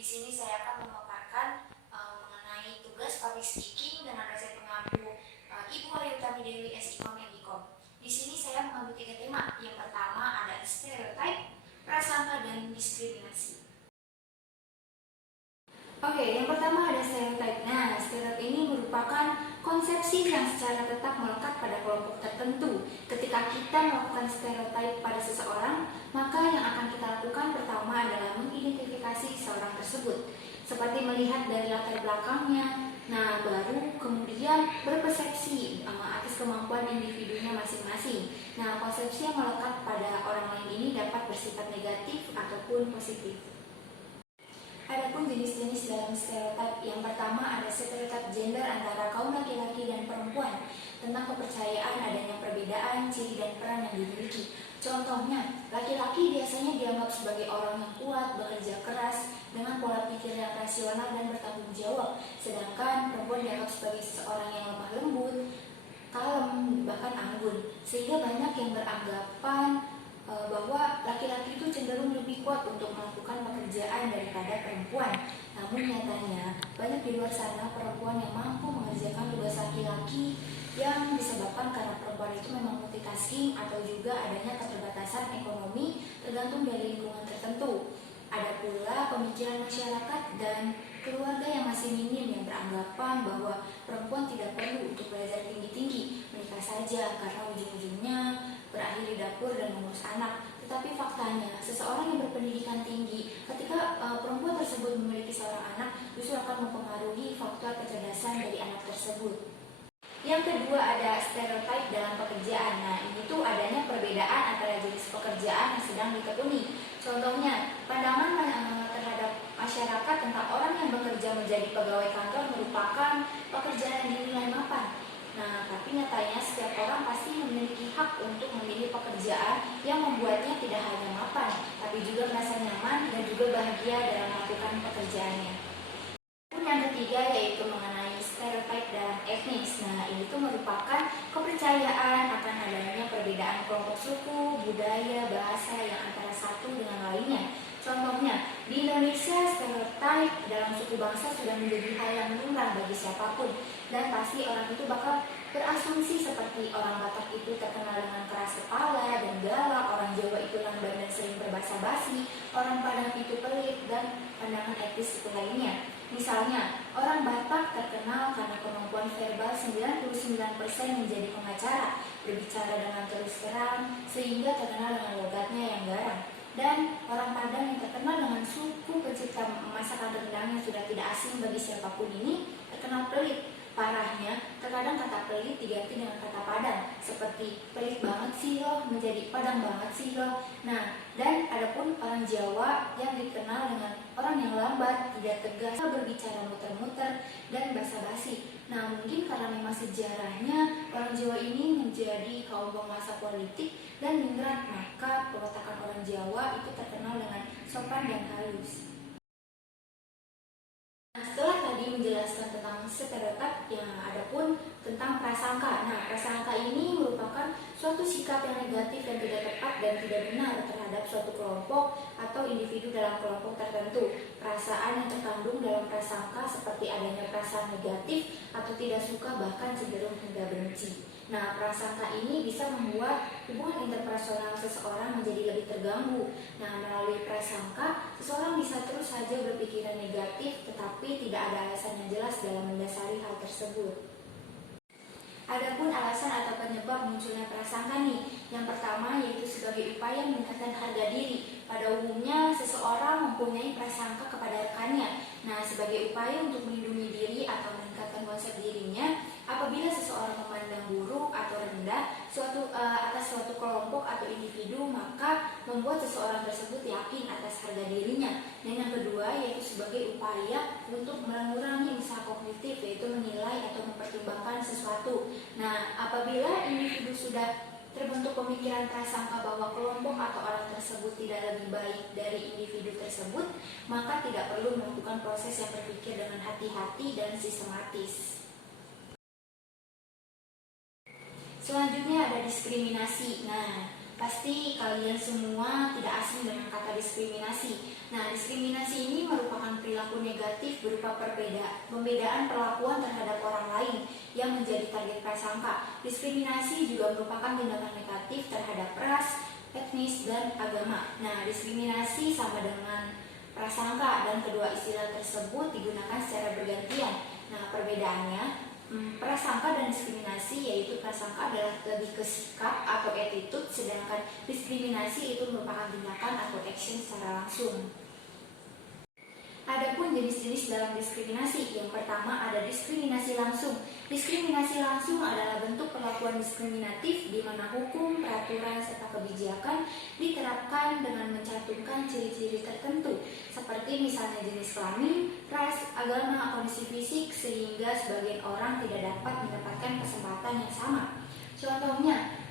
Di sini saya akan memaparkan mengenai tugas public speaking dengan dosen pengampu Ibu Hayutami Dewi S.Ikom MIKOM. Di sini saya mengambil 3 tema. Yang pertama ada stereotype, prasangka, dan diskriminasi. Oke, yang pertama ada stereotype. Nah, stereotype ini merupakan konsepsi yang secara tetap melekat pada kelompok tertentu. Ketika kita melakukan stereotype pada seseorang, maka yang akan kita lakukan pertama adalah mengidentifikasi seseorang tersebut, seperti melihat dari latar belakangnya. Nah, baru kemudian berpersepsi atas kemampuan individunya masing-masing. Nah, konsepsi yang melekat pada orang lain ini dapat bersifat negatif ataupun positif. Adapun jenis-jenis dalam stereotip, yang pertama ada stereotip gender antara kaum laki-laki dan perempuan tentang kepercayaan adanya perbedaan ciri dan peran yang dimiliki. Contohnya, laki-laki biasanya dianggap sebagai orang yang kuat, bekerja keras, dengan pola pikir yang rasional dan bertanggung jawab, sedangkan perempuan dianggap sebagai seseorang yang lemah lembut, kalem, bahkan anggun, sehingga banyak yang beranggapan bahwa laki-laki itu cenderung lebih kuat untuk melakukan pekerjaan daripada perempuan. Namun nyatanya banyak di luar sana perempuan yang mampu mengerjakan tugas laki-laki yang disebabkan karena perempuan itu memang multitasking atau juga adanya keterbatasan ekonomi tergantung dari lingkungan tertentu. Ada pula pemikiran masyarakat dan keluarga yang masih minim yang beranggapan bahwa perempuan tidak perlu untuk belajar tinggi-tinggi, menikah saja karena ujung-ujungnya berakhir di dapur dan mengurus anak. Tetapi faktanya, seseorang yang berpendidikan tinggi, ketika perempuan tersebut memiliki seorang anak, justru akan mempengaruhi faktor kecerdasan dari anak tersebut. Yang kedua ada stereotip dalam pekerjaan. Nah, ini tuh adanya perbedaan antara jenis pekerjaan yang sedang ditekuni. Contohnya, pandangan terhadap masyarakat tentang orang yang bekerja menjadi pegawai kantor merupakan pekerjaan yang dinilai mapan. Nah, tapi nyatanya setiap orang pasti memiliki hak untuk memilih pekerjaan yang membuatnya tidak hanya mapan, tapi juga merasa nyaman dan juga bahagia dalam melakukan pekerjaannya. Yang ketiga yaitu mengenai stereotip dalam etnis. Nah, ini tuh merupakan kepercayaan akan adanya perbedaan kelompok suku, budaya, bahasa yang antara satu dengan lainnya. Contohnya, di Indonesia stereotip dalam suku bangsa sudah menjadi hal yang lumrah bagi siapapun, dan pasti orang itu bakal berasumsi seperti orang Batak itu terkenal dengan keras kepala dan galak, orang Jawa itu lamban dan sering berbasa-basi, orang Padang itu pelit, dan pandangan etis itu lainnya. Misalnya, orang Batak terkenal karena kemampuan verbal 99% menjadi pengacara, berbicara dengan terus terang, sehingga terkenal dengan logatnya yang garang. Dan orang Padang yang terkenal dengan suku pencipta masakan rendang yang sudah tidak asing bagi siapapun ini terkenal pelit. Parahnya, terkadang kata pelit diganti dengan kata Padang, seperti pelit banget sih lo menjadi Padang banget sih lo. Nah, dan adapun orang Jawa yang dikenal dengan orang yang lambat, tidak tegas, berbicara muter-muter, dan basa-basi. Nah, mungkin karena memang sejarahnya orang Jawa ini menjadi kaum penguasa politik dan migran, maka perwatakan orang Jawa itu terkenal dengan sopan dan halus. Nah, setelah tadi menjelaskan tentang stereotip, yang ada pun tentang prasangka. Nah, prasangka ini merupakan suatu sikap yang negatif yang tidak tepat dan tidak benar terhadap suatu kelompok atau individu dalam kelompok tertentu. Perasaan yang terkandung dalam prasangka seperti adanya perasaan negatif atau tidak suka, bahkan cenderung hingga benci. Nah, prasangka ini bisa membuat hubungan interpersonal seseorang menjadi lebih terganggu. Nah, melalui prasangka, seseorang bisa terus saja berpikiran negatif, tetapi tidak ada alasan yang jelas dalam mendasari hal tersebut. Adapun alasan atau penyebab munculnya prasangka nih, yang pertama yaitu sebagai upaya meningkatkan harga diri. Pada umumnya, seseorang mempunyai prasangka kepada rekannya. Nah, sebagai upaya untuk melindungi diri atau meningkatkan konsep dirinya, apabila seseorang memandang buruk atau rendah atas suatu kelompok atau individu, maka membuat seseorang tersebut yakin atas harga dirinya. Dan yang kedua yaitu sebagai upaya untuk mengurangi usaha kognitif, yaitu menilai atau mempertimbangkan sesuatu. Nah, apabila individu sudah terbentuk pemikiran prasangka bahwa kelompok atau orang tersebut tidak lebih baik dari individu tersebut, maka tidak perlu melakukan proses yang berpikir dengan hati-hati dan sistematis. Selanjutnya ada diskriminasi. Nah, Pasti kalian semua tidak asing dengan kata diskriminasi. Nah, diskriminasi ini merupakan perilaku negatif berupa pembedaan perlakuan terhadap orang lain yang menjadi target prasangka. Diskriminasi juga merupakan tindakan negatif terhadap ras, etnis, dan agama. Nah, diskriminasi sama dengan prasangka dan kedua istilah tersebut digunakan secara bergantian. Nah, perbedaannya prasangka dan diskriminasi, yaitu prasangka adalah lebih ke sikap atau attitude, sedangkan diskriminasi itu merupakan tindakan atau action secara langsung. Adapun jenis-jenis dalam diskriminasi, yang pertama ada diskriminasi langsung. Diskriminasi langsung adalah bentuk perlakuan diskriminatif di mana hukum, peraturan, serta kebijakan diterapkan dengan mencantumkan ciri-ciri tertentu, seperti misalnya jenis kelamin, ras, agama, kondisi fisik, sehingga sebagian orang tidak dapat mendapatkan kesempatan yang sama. Contohnya,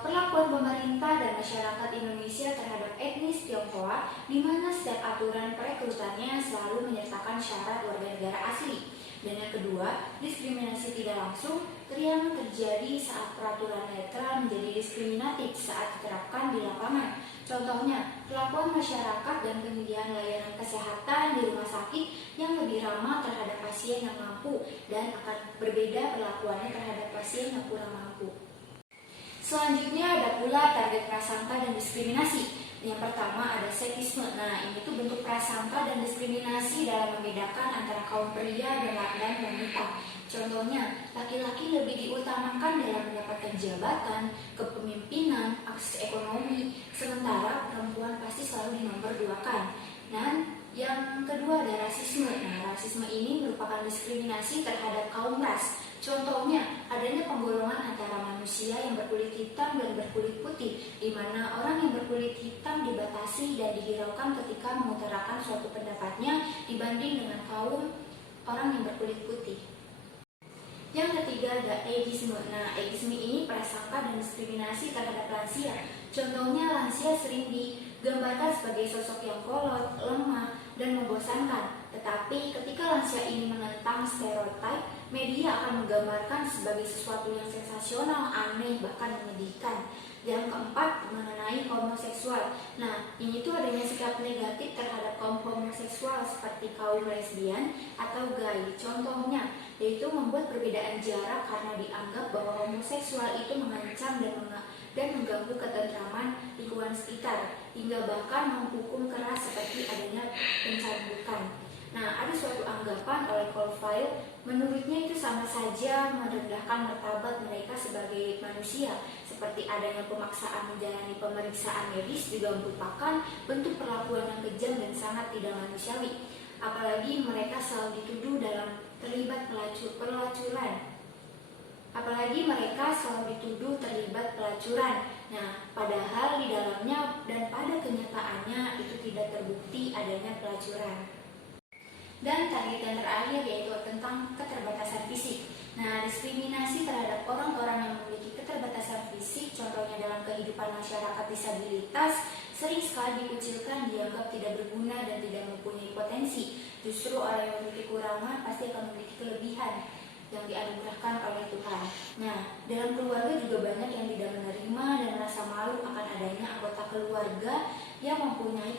perlakuan pemerintah dan masyarakat Indonesia terhadap etnis Tionghoa, di mana setiap aturan perekrutannya selalu menyertakan syarat warga negara asli. Dan yang kedua, diskriminasi tidak langsung yang terjadi saat peraturan netral menjadi diskriminatif saat diterapkan di lapangan. Contohnya, perlakuan masyarakat dan penyediaan layanan kesehatan di rumah sakit yang lebih ramah terhadap pasien yang mampu dan akan berbeda perlakuannya terhadap pasien yang kurang mampu. Selanjutnya ada pula target prasangka dan diskriminasi. Yang pertama ada seksisme. Nah, ini tuh bentuk prasangka dan diskriminasi dalam membedakan antara kaum pria dan wanita. Contohnya, laki-laki lebih diutamakan dalam mendapatkan jabatan, kepemimpinan, akses ekonomi, sementara perempuan pasti selalu dinomorduakan. Dan yang kedua ada rasisme. Nah, rasisme ini merupakan diskriminasi terhadap kaum ras. Contohnya, adanya penggolongan antara manusia yang berkulit hitam dan berkulit putih, di mana orang yang berkulit hitam dibatasi dan dihiraukan ketika mengutarakan suatu pendapatnya dibanding dengan kaum orang yang berkulit putih. Yang ketiga ada ageisme. Nah, ageisme ini prasangka dan diskriminasi terhadap lansia. Contohnya, lansia sering digambarkan sebagai sosok yang kolot, lemah, dan membosankan. Tetapi ketika lansia ini menentang stereotip, media akan menggambarkan sebagai sesuatu yang sensasional, aneh, bahkan menyedihkan. Yang keempat, mengenai homoseksual. Nah, ini tuh adanya sikap negatif terhadap kaum homoseksual seperti kaum lesbian atau gay. Contohnya, yaitu membuat perbedaan jarak karena dianggap bahwa homoseksual itu mengancam dan mengganggu ketentraman lingkungan sekitar, hingga bahkan menghukum keras seperti adanya pencambukan. Nah, ada suatu anggapan oleh Colville, menurutnya itu sama saja merendahkan martabat mereka sebagai manusia, seperti adanya pemaksaan menjalani pemeriksaan medis juga merupakan bentuk perlakuan yang kejam dan sangat tidak manusiawi. Apalagi mereka selalu dituduh dalam terlibat pelacuran. Nah, padahal di dalamnya dan pada kenyataannya itu tidak terbukti adanya pelacuran. Dan target yang terakhir yaitu tentang keterbatasan fisik. Nah, diskriminasi terhadap orang-orang yang memiliki keterbatasan fisik, contohnya dalam kehidupan masyarakat disabilitas, sering sekali dikucilkan, dianggap tidak berguna dan tidak mempunyai potensi. Justru orang yang memiliki kekurangan pasti akan memiliki kelebihan yang dianugerahkan oleh Tuhan. Nah, dalam keluarga juga banyak yang tidak menerima dan merasa malu akan adanya anggota keluarga yang mempunyai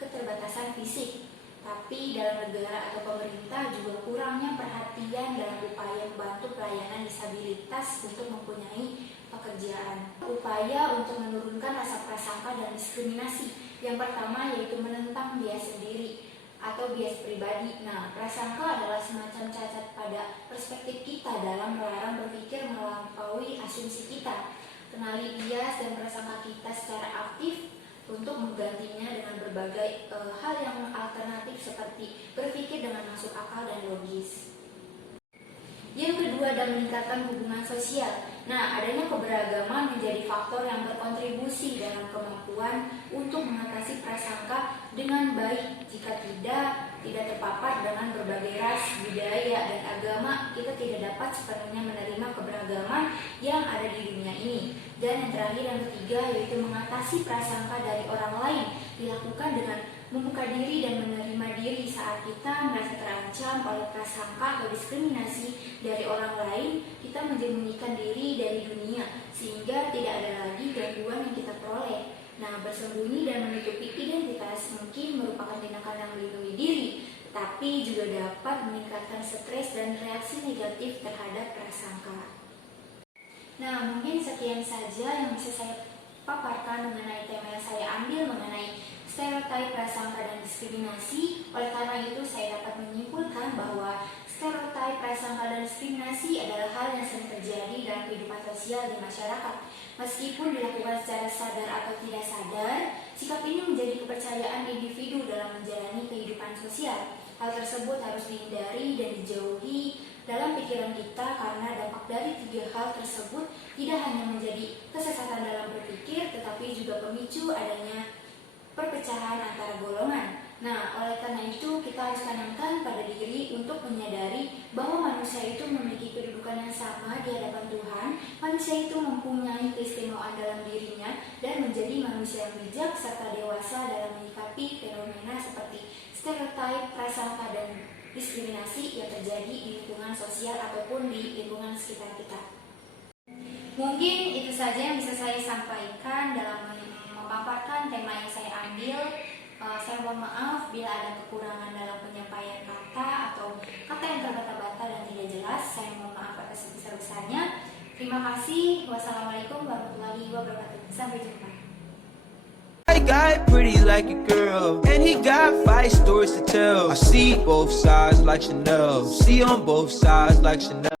keterbatasan fisik. Tapi dalam negara atau pemerintah juga kurangnya perhatian dalam upaya membantu pelayanan disabilitas untuk mempunyai pekerjaan. Upaya untuk menurunkan rasa prasangka dan diskriminasi. Yang pertama yaitu menentang bias sendiri atau bias pribadi. Nah, prasangka adalah semacam cacat pada perspektif kita dalam melarang berpikir melampaui asumsi kita. Kenali bias dan prasangka kita secara aktif untuk menggantinya dengan berbagai hal yang alternatif seperti berpikir dengan masuk akal dan logis. Yang kedua adalah meningkatkan hubungan sosial. Nah, adanya keberagaman menjadi faktor yang berkontribusi dalam kemampuan untuk mengatasi prasangka dengan baik. Jika tidak terpapar dengan berbagai ras, budaya, dan agama, kita tidak dapat sepenuhnya menerima keberagaman yang ada di dunia ini. Dan yang terakhir, yang ketiga, yaitu mengatasi prasangka dari orang lain, dilakukan dengan membuka diri dan menerima diri saat saat kita merasa terancam oleh prasangka atau diskriminasi dari orang lain, kita menyembunyikan diri dari dunia sehingga tidak ada lagi gangguan yang kita peroleh. Nah, bersembunyi dan menutupi identitas mungkin merupakan tindakan yang melindungi diri, tapi juga dapat meningkatkan stres dan reaksi negatif terhadap prasangka. Nah, mungkin sekian saja yang bisa saya paparkan mengenai tema yang saya ambil mengenai stereotip, prasangka, dan diskriminasi. Oleh karena itu, saya dapat menyimpulkan bahwa stereotip, prasangka, dan diskriminasi adalah hal yang sering terjadi dalam kehidupan sosial di masyarakat. Meskipun dilakukan secara sadar atau tidak sadar, sikap ini menjadi kepercayaan individu dalam menjalani kehidupan sosial. Hal tersebut harus dihindari dan dijauhi dalam pikiran kita karena dampak dari tiga hal tersebut tidak hanya menjadi kesesatan dalam berpikir, tetapi juga pemicu adanya perpecahan antara golongan. Nah, oleh karena itu kita harus tanamkan pada diri untuk menyadari bahwa manusia itu memiliki kedudukan yang sama di hadapan Tuhan. Manusia itu mempunyai keistimewaan dalam dirinya dan menjadi manusia yang bijak serta dewasa dalam menyikapi fenomena seperti stereotip, prasangka, dan diskriminasi yang terjadi di lingkungan sosial ataupun di lingkungan sekitar kita. Mungkin itu saja yang bisa saya sampaikan dalam memaparkan tema yang saya ambil. Saya mohon maaf bila ada kekurangan dalam penyampaian kata atau kata yang terbata-bata dan tidak jelas. Saya mohon maaf atas sebesar-besarnya. Terima kasih. Wassalamualaikum warahmatullahi wabarakatuh. Sampai jumpa. I got pretty like a girl, and he got 5 stories to tell. I see both sides like Chanel, see on both sides like Chanel.